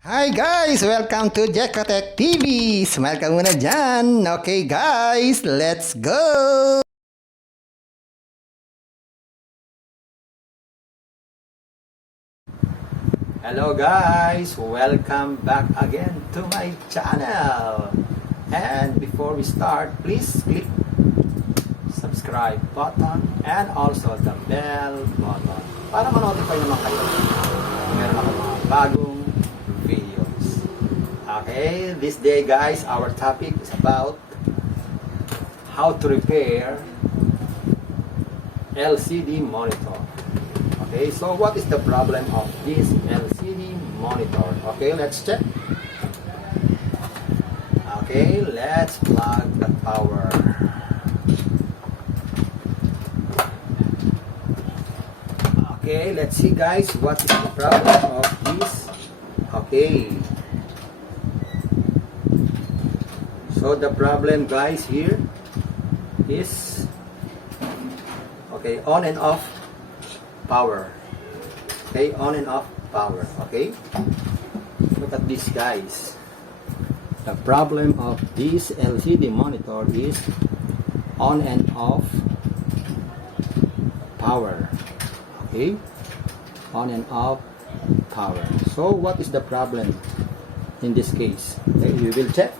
Hi guys! Welcome to Jekotech TV! Smile ka muna dyan! Okay guys, let's go! Hello guys! Welcome back again to my channel! And before we start, please click subscribe button and also the bell button para ma-notify naman kayo kung meron ako mga bagong videos. Okay, this day guys, our topic is about how to repair LCD monitor. Okay, so what is the problem of this LCD monitor? Okay, let's check. Okay, let's plug the power. Okay, let's see guys, what is the problem of this. Okay, so the problem guys here is okay, on and off power. Okay, on and off power. Okay, look at this guys. The problem of this LCD monitor is on and off power. Okay, on and off power. So what is the problem in this case? Okay, we will check.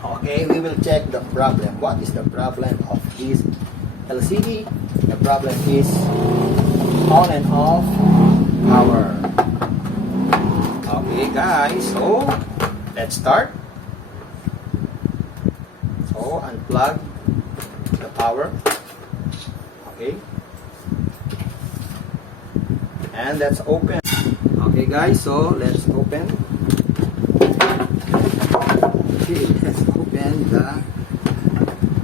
Okay, we will check the problem. What is the problem of this LCD? The problem is on and off power. Okay guys, so let's start. So unplug the power. Okay, and let's open. Okay guys, so let's open. Okay, let's open the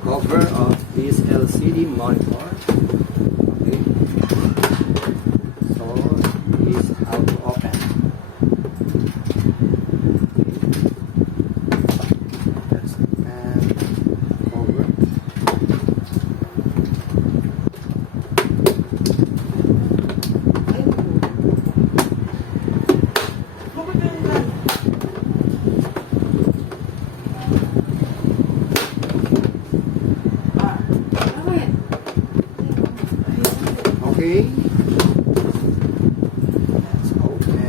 cover of this LCD monitor. Okay, so this is how to open. Okay, let's open the cover. Okay, let's open.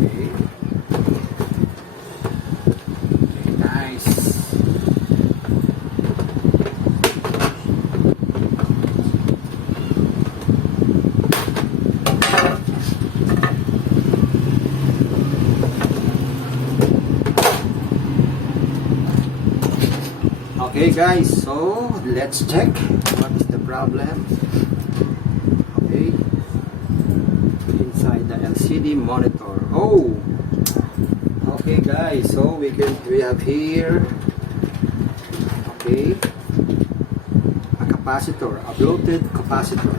Okay, nice. Okay guys, so let's check what is the problem. Okay, inside the LCD monitor. Oh, okay guys, so we have here, okay, a capacitor, a bloated capacitor.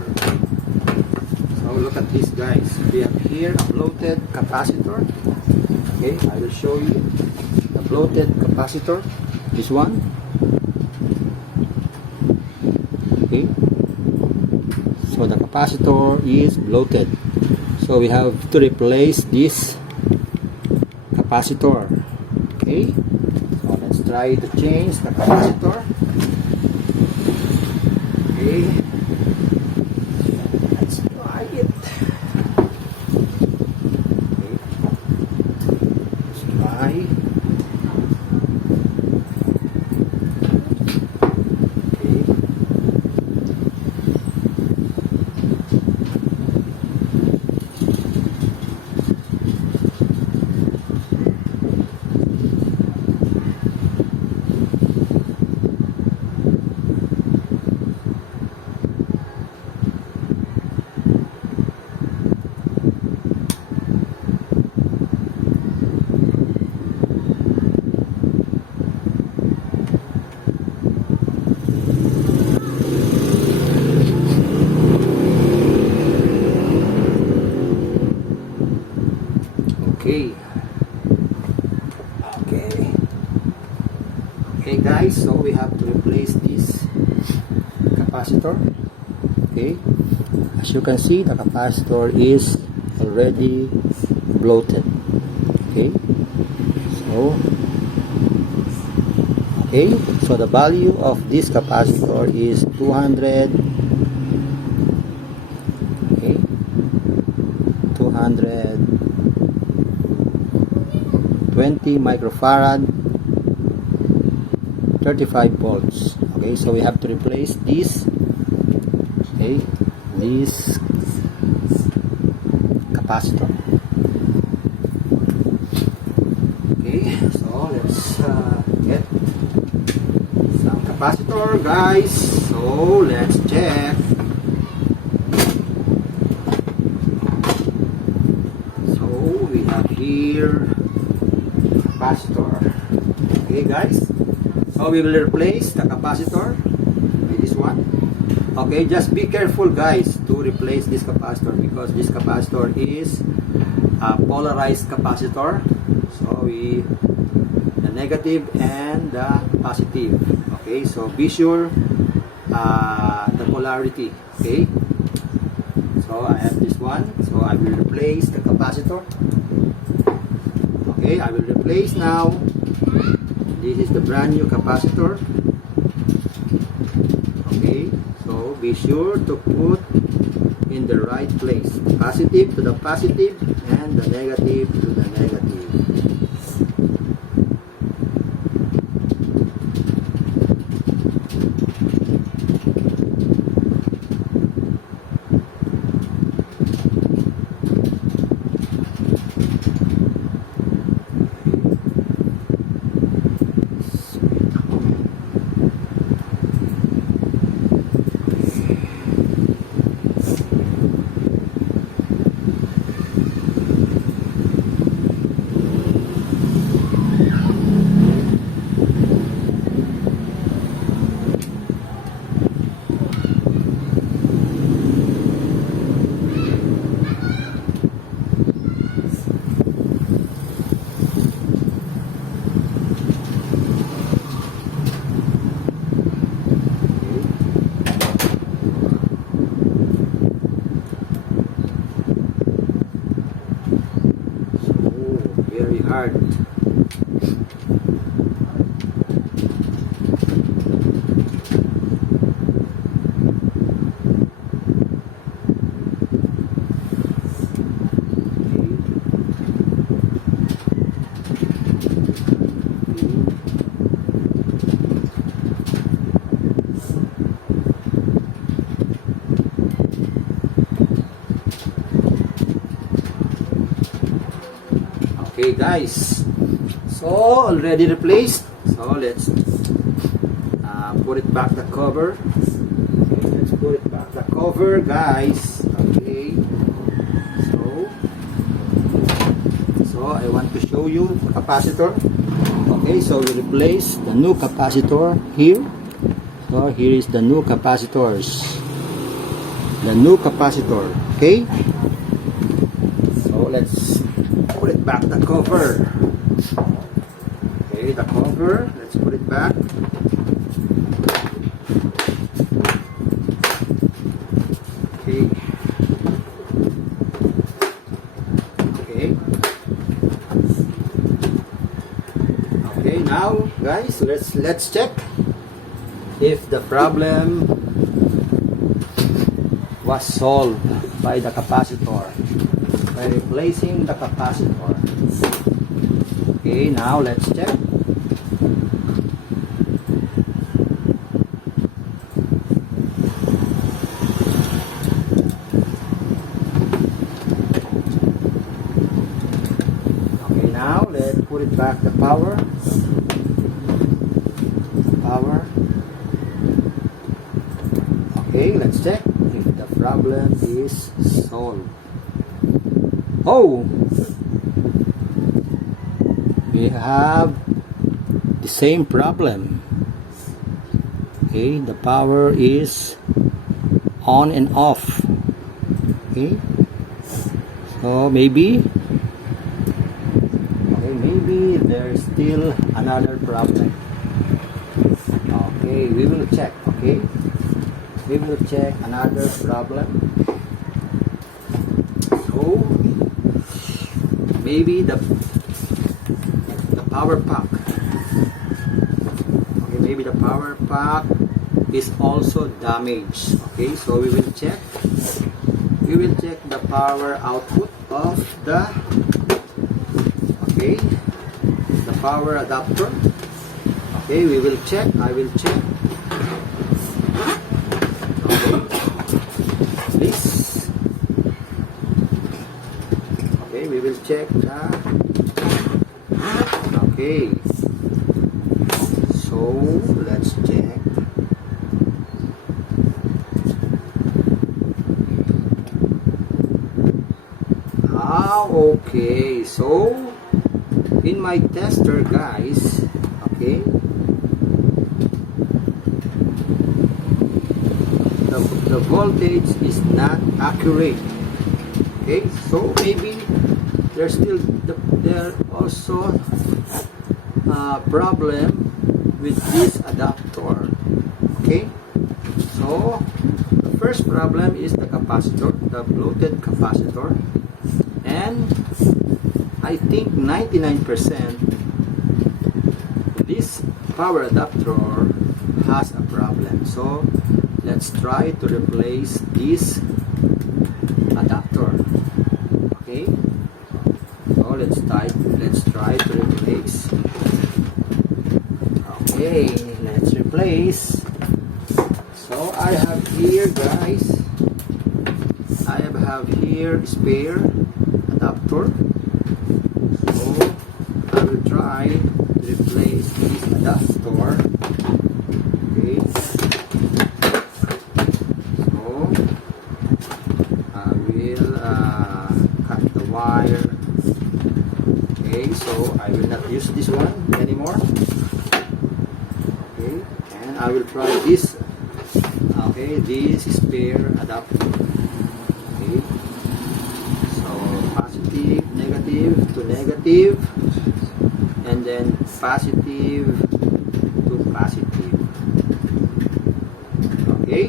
So look at this guys, we have here a bloated capacitor. Okay, I will show you the bloated capacitor, this one. Okay, so the capacitor is bloated, so we have to replace this capacitor. Okay, so let's try to change the capacitor. Okay, let's try it. Okay, let's try. Okay. Okay. Okay guys, so we have to replace this capacitor. Okay, as you can see, the capacitor is already bloated. Okay, so the value of this capacitor is 200. Okay, 220 microfarad, 35 volts. Okay, so we have to replace this. Okay, this capacitor. Okay, so let's get some capacitor, guys. So let's check. So we have here capacitor. Okay, guys. So we will replace the capacitor with this one. Okay, just be careful, guys, to replace this capacitor because this capacitor is a polarized capacitor. So the negative and the positive. Okay, so be sure the polarity. Okay, so I have this one. So I will replace the capacitor. Okay, I will replace now. This is the brand new capacitor. Okay, so be sure to put in the right place. Positive to the positive and the negative to the negative. Hard. Okay, guys, so already replaced. So let's put it back the cover. Okay, let's put it back the cover, guys. Okay, so I want to show you the capacitor. Okay, so we replace the new capacitor here. So here is the new capacitors. The new capacitor. Okay, so let's put it back the cover. Okay, the cover, let's put it back. Okay. Okay. Okay, now guys, let's check if the problem was solved by the capacitor, by replacing the capacitor. Okay, now let's check. Okay, now let's put it back the power. Okay, let's check if the problem is solved. Oh, we have the same problem. Okay, the power is on and off. Okay, so maybe there is still another problem. Okay, we will check. Okay, we will check another problem. So maybe the power pack. Okay, maybe the power pack is also damaged. Okay, so we will check. We will check the power output of the power adapter. Okay, we will check. I will check. Okay, please. Okay, we will check the. Okay, so let's check. Okay, so in my tester, guys, okay, the voltage is not accurate. Okay, so maybe there's still there also problem with this adapter. Okay, so the first problem is the capacitor, the bloated capacitor, and I think 99% this power adapter has a problem. So let's try to replace this adapter. Okay, so let's try to replace. Okay, let's replace. So I have here, guys, I have here spare adapter. So I will try to replace this adapter. Okay, so I will cut the wire. Okay, so I will not use this one anymore. Okay, and I will try this. Okay, this is spare adapter. Okay, so positive, negative to negative, and then positive to positive. Okay,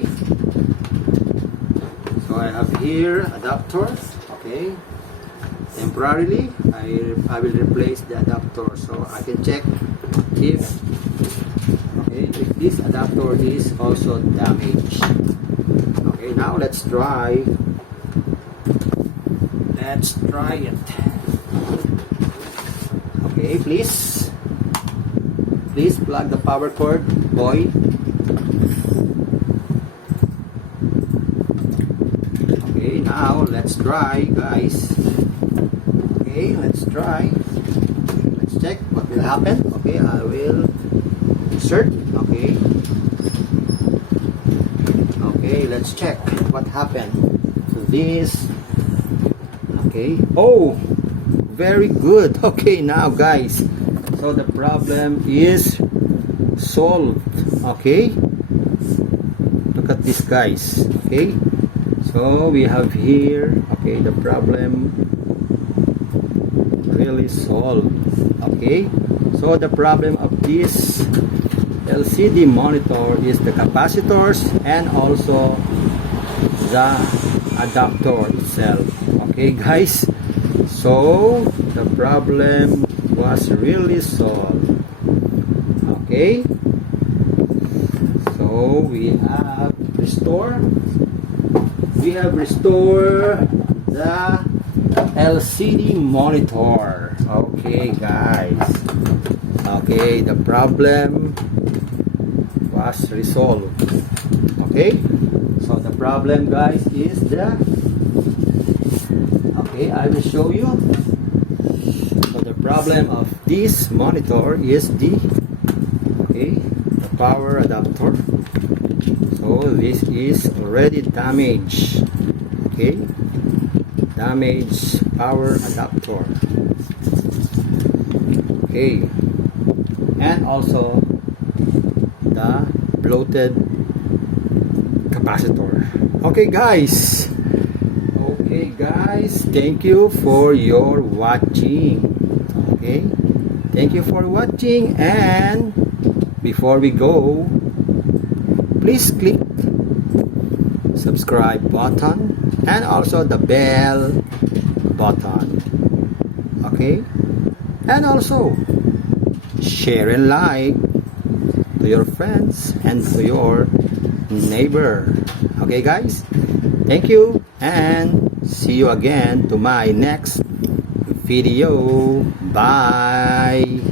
so I have here adapter. Okay, temporarily I will replace the adapter so I can check if this adapter is also damaged. Okay, now let's try it. Okay, please plug the power cord, boy. Okay, now let's try, guys. Okay, let's try. Let's check what will happen. Okay, I will insert. Okay, let's check what happened to this. Okay, oh, very good. Okay, now guys, so the problem is solved. Okay, look at this, guys. Okay, so we have here, okay, the problem really solved. Okay, so the problem of this LCD monitor is the capacitors and also the adapter itself. Okay, guys, so the problem was really solved. Okay, so we have restored the LCD monitor. Okay, guys, okay, the problem was resolved. Okay, so the problem, guys, is the, okay, I will show you. So the problem of this monitor is the, okay, the power adapter. So this is already damaged. Okay, damaged power adapter. Okay, and also the bloated capacitor. Okay, guys. Okay, guys, thank you for your watching. Okay, thank you for watching, and before we go, please click subscribe button and also the bell button. Okay? And also share and like to your friends and to your neighbor. Okay guys? Thank you and see you again to my next video. Bye.